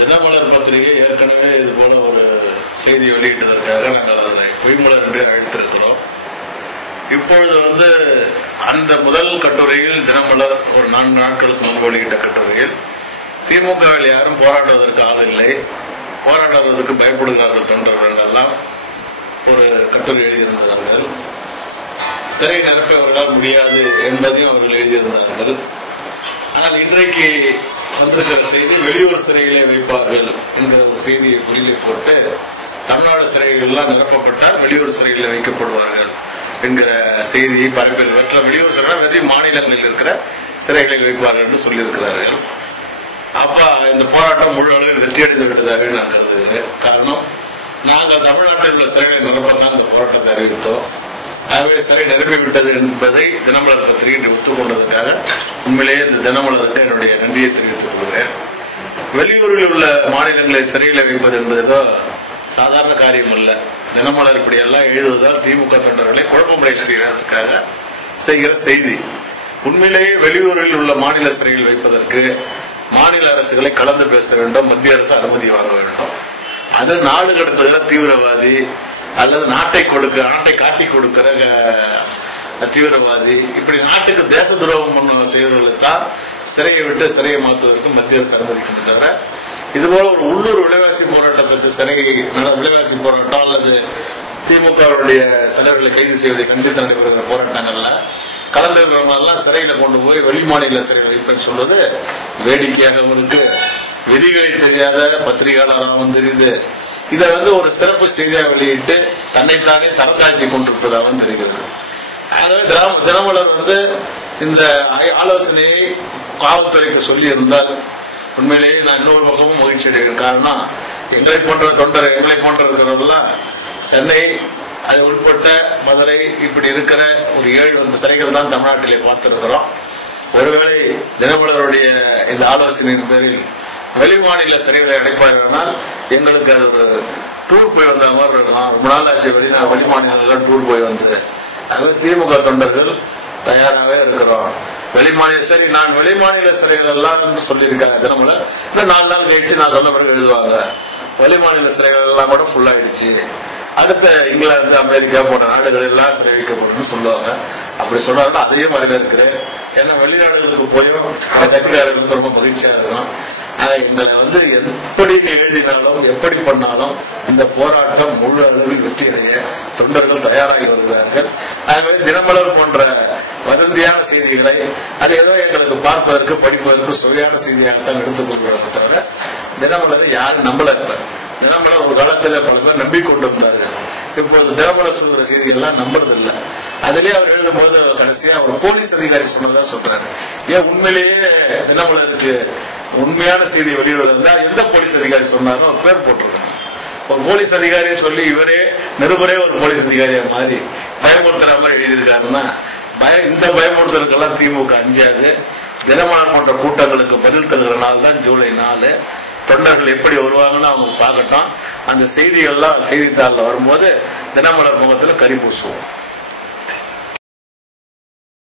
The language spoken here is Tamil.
தினமலர் பத்திரிகை ஏற்கனவே இது போல ஒரு செய்தி வெளியிட்டதற்காக நாங்கள் அதை பொய்மலர் என்று அழைத்திருக்கிறோம். இப்பொழுது அந்த முதல் கட்டுரையில் தினமலர் ஒரு 4 நாட்களுக்கு முன்பு வெளியிட்ட கட்டுரையில் திமுகவில் யாரும் போராடுவதற்கு ஆள் இல்லை, போராடுவதற்கு பயப்படுகிறார்கள் தொண்டர்கள் எல்லாம் ஒரு கட்டுரை எழுதியிருந்தார்கள். சிறை நிரப்ப அவர்களால் முடியாது என்பதையும் அவர்கள் எழுதியிருந்தார்கள். ஆனால் இன்றைக்கு வந்திருக்கிற செய்தி வெளியூர் சிறையிலே வைப்பார்கள் என்கிற ஒரு செய்தியை குறியிலே போட்டு தமிழ்நாடு சிறைகள் எல்லாம் நிரப்பப்பட்டால் வெளியூர் சிறையில் வைக்கப்படுவார்கள் என்கிற செய்தியை பரப்பியிருக்கிறார். வெளியூர் சிறைகள் வெறும் மாநிலங்களில் இருக்கிற சிறைகளில் வைப்பார்கள் என்று சொல்லியிருக்கிறார்கள். அப்ப இந்த போராட்டம் முழு அளவில் வெற்றியடைந்து விட்டதாக நான் கருதுகிறேன். காரணம், நாங்கள் தமிழ்நாட்டில் உள்ள சிறைகளை நிரப்பத்தான் இந்த போராட்டத்தை அறிவித்தோம். ஆகவே சிறை நிரம்பிவிட்டது என்பதை தினமலர் பத்திரிகை ஒத்துக்கொண்டதற்காக உண்மையிலேயே இந்த தினமலருக்கு என்னுடைய நன்றியை தெரிவித்துக் கொள்கிறேன். வெளியூரில் உள்ள மாநிலங்களை சிறையில் வைப்பது என்பதோ சாதாரண காரியம் அல்ல. தினமலர் இப்படி எல்லாம் எழுதுவதால் திமுக தொண்டர்களை குழப்பமடை செய்வதற்காக செய்கிற செய்தி. உண்மையிலேயே வெளியூரில் உள்ள மாநில சிறையில் வைப்பதற்கு மாநில அரசுகளை கலந்து பேச வேண்டும், மத்திய அரசு அனுமதி வாங்க வேண்டும். அது நாடு கடத்துகிற தீவிரவாதி அல்லது நாட்டை காட்டி கொடுக்கிற தீவிரவாதி, இப்படி நாட்டுக்கு தேச துரோகம் செய்வர்களுக்கு தான் சிறையை விட்டு சிறையை மாற்றுவதற்கு மத்திய அரசு அனுமதிக்கும். தவிர இதுபோல ஒரு உள்ளூர் விலைவாசி போராட்டத்திற்கு விலைவாசி போராட்டம் அல்லது திமுகவுடைய தலைவர்களை கைது செய்வதை கண்டித்து நடைபெறுகிற போராட்டங்கள்ல கலந்துள்ளவர்களெல்லாம் சிறையில கொண்டு போய் வெளிமாநில சிறையில் வைப்பேன்னு சொல்வது வேடிக்கையாகவும் இருக்கு. விதிகளை தெரியாத பத்திரிகையாளராகவும் தெரியுது. இதை ஒரு சிறப்பு செய்தியாக வெளியிட்டு தன்னைத்தானே தரத்தாழ்த்தி கொண்டிருப்பதாகவும் தெரிகிறது. ஆகவே தினமலர் இந்த ஆலோசனையை காவல்துறைக்கு சொல்லி இருந்தால் உண்மையிலேயே நான் இன்னொரு பக்கமும் மகிழ்ச்சி அடைகிறேன். காரணம், எங்களை போன்றவர்கள்லாம் சென்னை, அது உட்பட்ட மதுரை, இப்படி இருக்கிற ஒரு 7 சிறைகள் தான் தமிழ்நாட்டிலே பார்த்திருக்கிறோம். ஒருவேளை தினமலருடைய இந்த ஆலோசனையின் பேரில் வெளிமாநில சிறைகளை அடைப்பார்கள், எங்களுக்கு அது ஒரு டூர் போய் வந்த மாதிரி இருக்கும். ரொம்ப நாள் ஆச்சு வெளிமாநிலம் டூர் போய் வந்து. ஆகவே திமுக தொண்டர்கள் தயாராகவே இருக்கிறோம். சரி, நான் வெளிமாநில சிறைகள் எல்லாம் சொல்லியிருக்காங்க தினமலர். இன்னும் 4 நாள் கழிச்சு நான் சொன்ன பிறகு எழுதுவாங்க வெளிமாநில சிறைகள் எல்லாம் கூட ஃபுல் ஆயிடுச்சு, அடுத்த இங்கிலாந்து, அமெரிக்கா போன்ற நாடுகள் எல்லாம் சிறை வைக்கப்படும் சொல்லுவாங்க. அப்படி சொன்னாலும் அதையும் வரவேற்கிறேன். ஏன்னா வெளிநாடுகளுக்கு போயும் கட்சிக்காரர்களுக்கு ரொம்ப மகிழ்ச்சியா இருக்கணும். எங்களை எப்படி எழுதினாலும் எப்படி பண்ணாலும் இந்த போராட்டம் முழு அளவில் வெற்றியடைய தொண்டர்கள் தயாராகி வருகிறார்கள். ஆகவே தினமலர் போன்ற வதந்தியான செய்திகளை அது ஏதோ எங்களுக்கு பார்ப்பதற்கு படிப்பதற்கு சுவையான செய்தியாகத்தான் எடுத்துக் கொள்கிறோம். தவிர தினமலரை யாரும் நம்பல. தினமலர் ஒரு காலத்தில் பல பேர் நம்பிக்கொண்டு வந்தார்கள். இப்போது தினமலர் சொல்கிற செய்திகள்லாம் நம்புறதில்லை. அதிலே அவர் எழுதும் போது கடைசியா ஒரு போலீஸ் அதிகாரி சொன்னதா சொல்றாரு. ஏன் உண்மையிலேயே தினமலருக்கு உண்மையான செய்தி வெளியிடுவதா எந்த போலீஸ் அதிகாரி சொன்னாலும் ஒரு பேர் போட்டிருக்காங்க. ஒரு போலீஸ் அதிகாரியை சொல்லி இவரே நிருபரே ஒரு போலீஸ் அதிகாரியா மாறி பயமுறுத்துற மாதிரி எழுதியிருக்காருன்னா இந்த பயமுறுத்தலுக்கெல்லாம் திமுக அஞ்சாது. தினமலர் போன்ற கூட்டங்களுக்கு பதில் தருகிற நாள் தான் ஜூலை 4. தொண்டர்கள் எப்படி வருவாங்கன்னு அவங்க பார்க்கட்டும். அந்த செய்திகள்லாம் செய்தித்தாளில் வரும்போது தினமலர் முகத்தில் கரி பூசுவோம்.